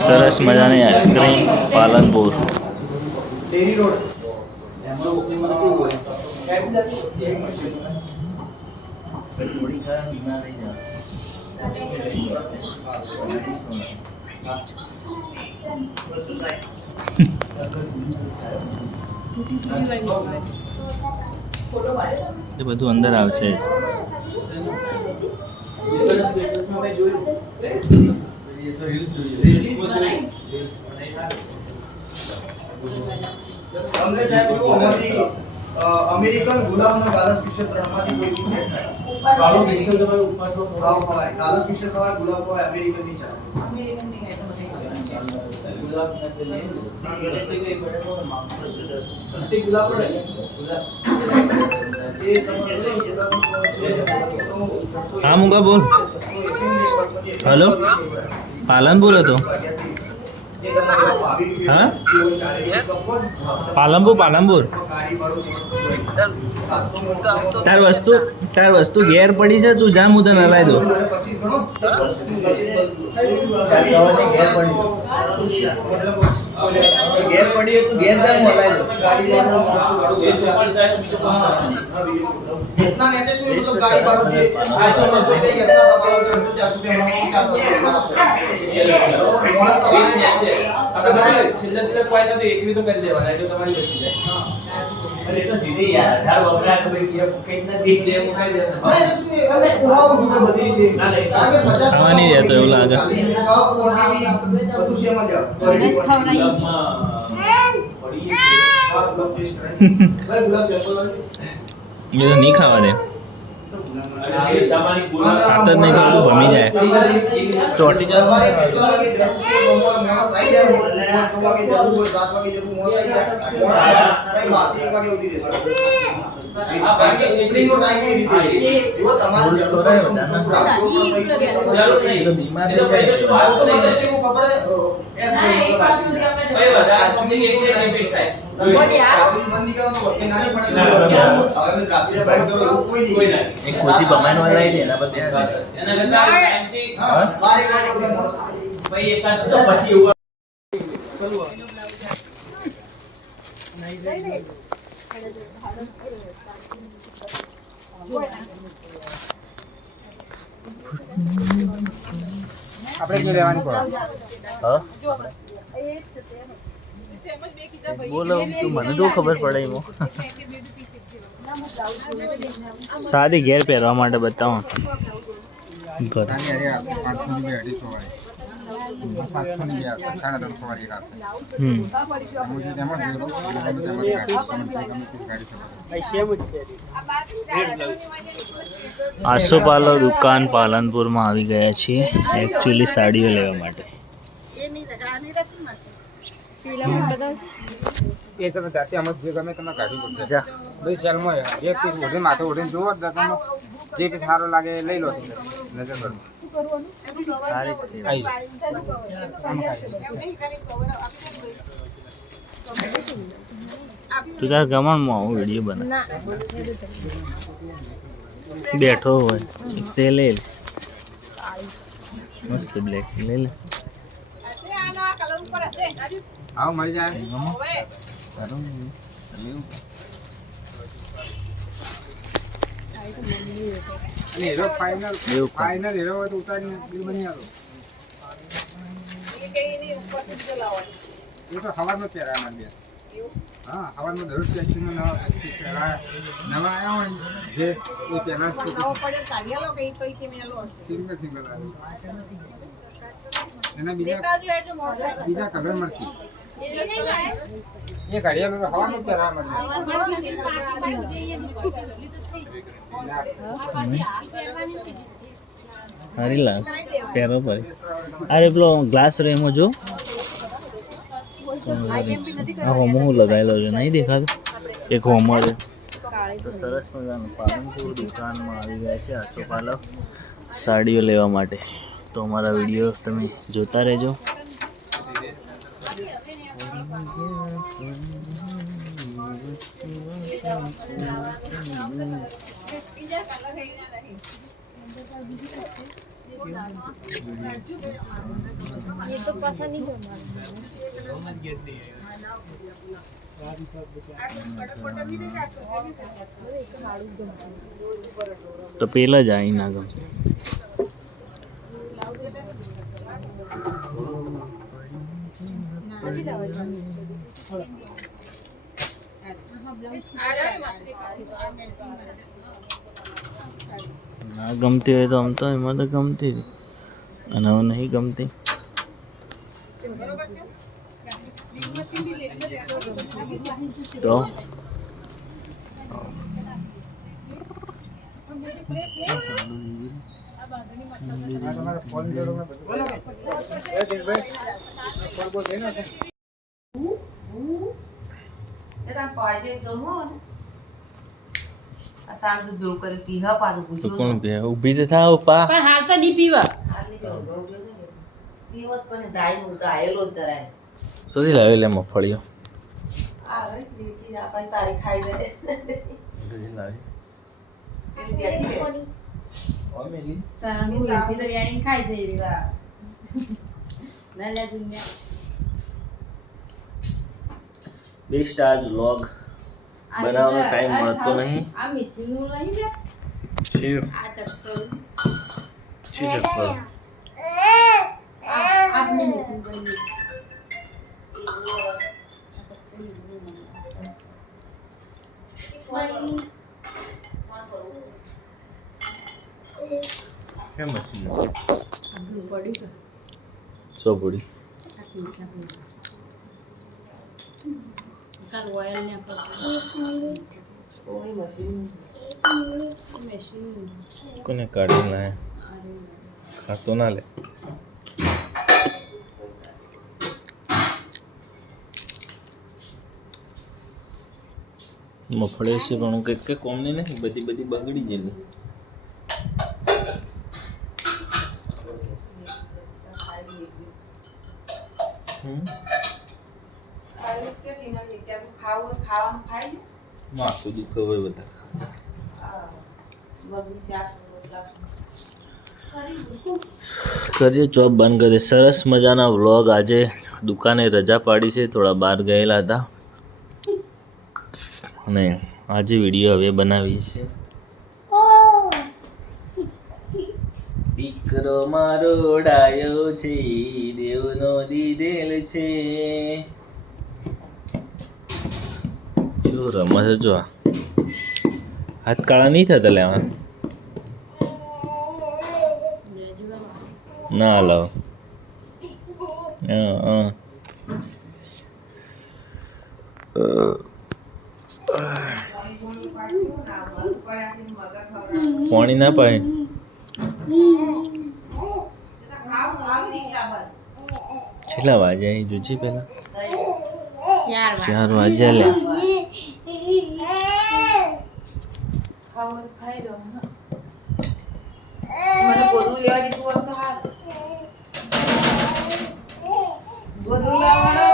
સરસ મજાની આઈસ્ક્રીમ પાલનપુર. એ બધું અંદર આવશે જ. અમેરિકન ગુલામનો ગાલસ વિશે ત્રણમાંથી કોઈ પૂછે ગાલસ વિશે ખવાય ગુલાબ ખવાય અમેરિકન ની ચાલે અમેરિકન ની ખાય ગુલાબ નથી ગુલાબ પડે હા મુકા બોલ. હેલો પાલનપુર હતો. હા પાલનપુર. તાર વસ્તુ ઘેર પડી છે, તું જા હું તને હલાવી દઉં. ઘેર પડી તું ઘેર જા હું હલાવી દઉં. ખાવા નહીં રહેતો એવું લાગે. એ તો નહીં ખાવા દે. ખાત જ નહીં તો બધું ભમી જાય. ચોટી જાય. એક ખુશી બમાઈ નો લઈ દે એના પર આપણે ક્યાં લેવાની પડે? હા બોલો તું મને તો ખબર પડે એમાં. સાદી ઘેર પહેરવા માટે બતાવો. આસોપાલો દુકાન પાલનપુરમાં આવી ગયા છીએ એકચ્યુઅલી સાડીઓ લેવા માટે. એ તમે જાતે આમ જે ગમે તમે કાઢી પડશે. જા ભાઈ સેલમાં જે પીસ ઓઢી માથે ઓઢીને જુઓ તમે જે પીસ સારો લાગે લઈ લો. નજર કરો તું તાર ગમણમાં આવું વિડીયો બને બેઠો હોય તે લે મસ્ત બ્લેક લે લે. આવો મળી જાય. હીરો ફાઇનલ હીરો હોય તો ઉતારીને બિલ બની આવો. એ તો હવામાં પહેરાય માંડે. હા હવામાં દરરોજ ટેક્સીમાં નવા આવ્યા હોય જે એ પહેલા સિંગલ આવે એના બીજા કલર મળશે. એ ઘડિયાળ હવાનું પહેરાય માંડે. સારી લાગ પહેરો પડી. અરે પેલો ગ્લાસ રેમો જો આ હોમો હું લગાવેલો છે નહીં દેખાતું એક હોમો છે. તો સરસ મજાનું પાલનપુર દુકાનમાં આવી ગયા છે આસોપાલવ સાડીઓ લેવા માટે. તો અમારા વિડીયો તમે જોતા રહેજો. ये तो पसंद नहीं होगा તો પેલા જ આઈ ના ગમ ના ગમતી હોય તો આમ તો એમાં તો ગમતી હતી અને હવે નહીં ગમતી તો તમારે ફોન જોડો ને બધું એ દિલભાઈ ફોન બોલ દેના છે તો કોણ પીએ ઊભી તો થાવ પા પણ હાલ તો નહીં પીવા સુધી લાવી લે મફળીઓ બેસ્ટ આજ વ્લોગ બનાવવાનો ટાઈમ મળતો નહીં આ મિશીન નું લઈ લે શું આ ચક્કર શું ચક્કર આપનું મિશીન બની કેમ મશીન આપનું પડ્યું કે સો પડી કાલ ઓઇલ ને મશીન કોને કાઢી ના ખાતો ના લે મફળે છે પણ કંઈક કંઈક કોમની નહીં બધી બધી બગડી ગયેલી માથું દુખે હોય બધા કરીએ ચોપ બંધ કરીએ સરસ મજાના વ્લોગ આજે દુકાને રજા પાડી છે થોડા બહાર ગયેલા હતા અને આજે વિડીયો હવે બનાવીએ છીએ દીકરો મારો ડાયો છે દેવનો દીધેલ છે શું રમે છે જો હાથ કાળા નહીં થતા લેવા ના લાવ પાણી ના પાય છેલ્લા વાગ્યા અહીં જોજી પેલા 4 વાગ્યા લે મને ગોરું લેવા દીધું હોત તો હાલ ગોરું લાવવાનો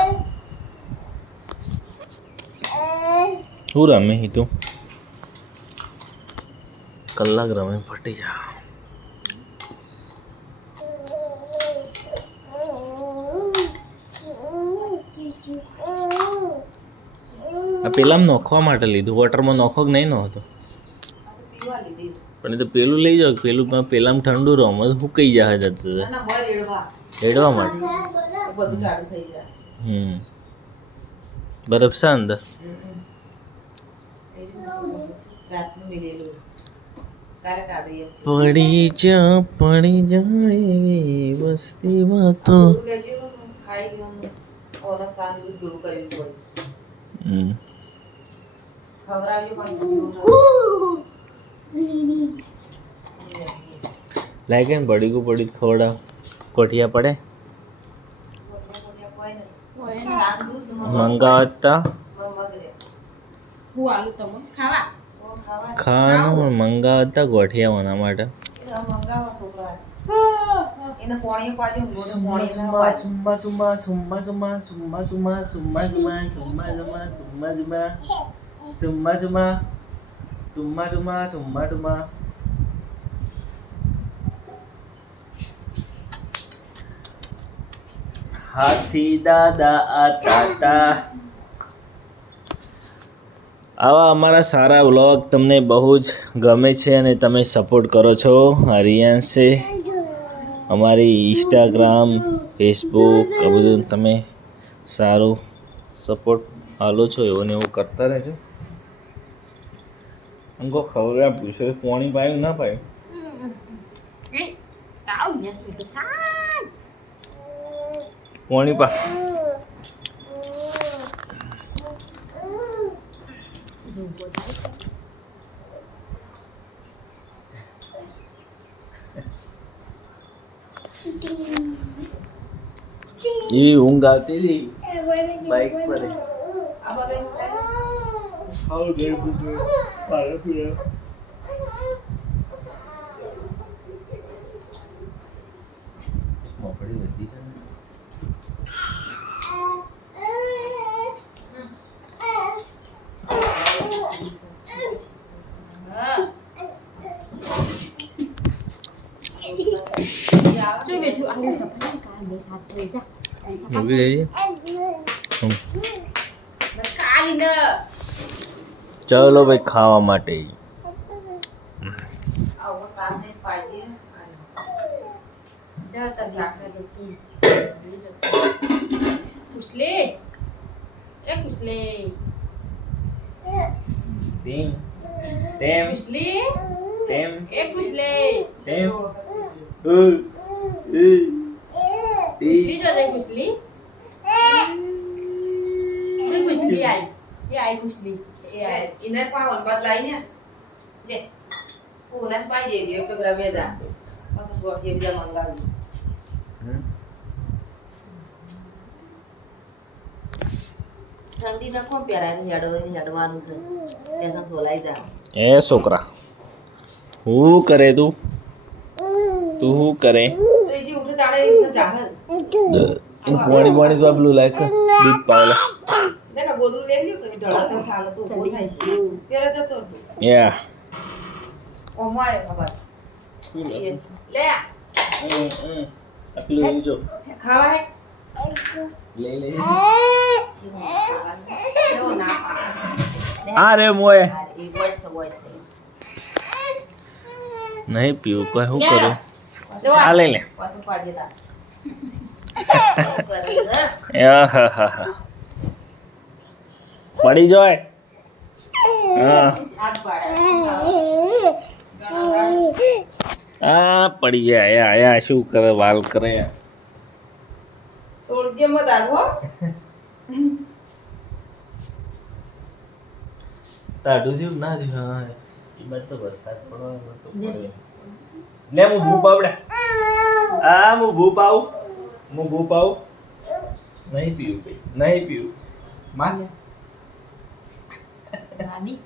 હું રમે હી તું કલાક રમે ફટી જા આ પેલામાં નોખવા માટે લીધું વોટરમાં નોખો કે નહીં નહોતો પીવા લીધી પણ એ તો પેલું લઈ જાવ પેલું પેલામાં ઠંડુ રહો મને હુકાઈ જાય જતું ના બર એડવા હેડવા માટે તો બધું ટાળું થઈ જાય બરફ છે અંદર રાતનું મિલેલું તારે કાઢી એમ પડી જાય એવી વસ્તીમાં તો લેજો ખાઈ ગયો ઓલા સાંજ દૂધ કરી પડે ખવડાવજો લાગે ને બડી ખવડાવ કોઠિયા પડે મંગાવતા હું આલુ તમે ખાવા ખાવાનું મંગાવતા ગોઠિયા ઓના માટે મંગાવો છોકરા એને પોણીએ પાડ્યું મોઢે સુમ્મા પોણી સુમ્મા સુમ્મા સુમ્મા સુમ્મા સુમ્મા સુમ્મા સુમ્મા સુમ્મા સુમ્મા સુમ્મા સુમ્મા સુમ્મા સુમ્મા સુમ્મા સુમ્મા ટુમ્મા ટુમ્મા ટુમ્મા ટુમ્મા. હાથી દાદા આતા તા. આવા અમારા સારા વ્લોગ તમને બહુ જ ગમે છે અને તમે સપોર્ટ કરો છો. રિયાન્સ છે અમારી ઇન્સ્ટાગ્રામ ફેસબુક આ બધું તમે સારું સપોર્ટ હાલો છો એવો ને એવું કરતા રહેજો. અંકો ખબર આપ્યું છે પાણી પાયું ના પાયું. તાવ યસ બેટો થાય પાણી પા એવી ઊંઘ આવતી હતી બાઇક પર. આ બધા ખાવ ગઈ બધું પાડે પીડે. મોકળી બધી છે ને. જો બેઠું આવું સપના કાલ બે સાત થઈ જા મૂકી જઈએ. કાલી ન ચલો ભાઈ ખાવા માટે. આવો સાસે પાડીએ જા તાર શાકને તો તું ખુશલે એ ખુશલે તેમ તેમ ખુશલે તેમ એ ખુશલે તેમ ખુશલી જો દે ખુશલી ખુશલી આઈ ખુશલી એ આઈ ઇને પાવન બદલાઈ ને જે ઓલા પાડી દે એક ગ્રામ મેજા પાછો ગોઠી બીજા મંગાવી સંડી ના કોમ પહેરાય હેડવાનું છે પેસા સોલાઈ જા એ છોકરા હું કરે તું તું શું કરે. તો એ જે ઉઠે તાણે એને જાહલ પાણી પાણી તો પેલું લાયક દૂધ પાવેલા. દેખા ગોદરું લઈ લ્યો કે ઢળા તો સાલ તો ઉભો થાય છે પેલા જતો હતો યા ઓમાય ખબર લે પેલું એવું જો ખાવા હે લઈ લે. જો ના હા રે મોય એ વોઇસ છે નહીં પીવું કોઈ શું કરું. જો આ લઈ લે. પાછું પાડી તા આહાહા. પડી જાય. હા હાથ પાડે આ પડી ગયા યા શું કરે વાલ કરે. સોળજે મત આવો તાડું થયું ના થયું. હા એ બાદ તો વરસાદ પડવાનો તો પડે. લે હું ભૂપ આવડે. આ હું ભૂપ આવું નહીં પીવું ભાઈ નહીં પીવું. માં દાદી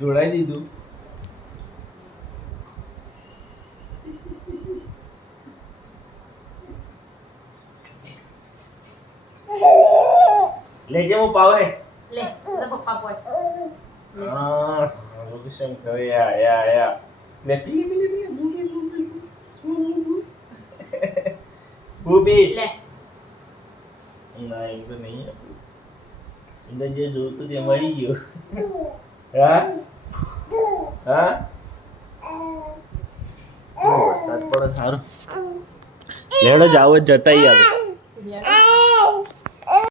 જોડાઈ દીધું. લેજે હું પાવ રે. લે લે પપ્પા બોય હા લોકેશન કરે યા લે પી બુબી લે ના એ તો નહીં આપું. અંદર જે જોતું તે મળી ગયું. હા વરસાદ પડે સારું. લેડો જાવ જતા આવે.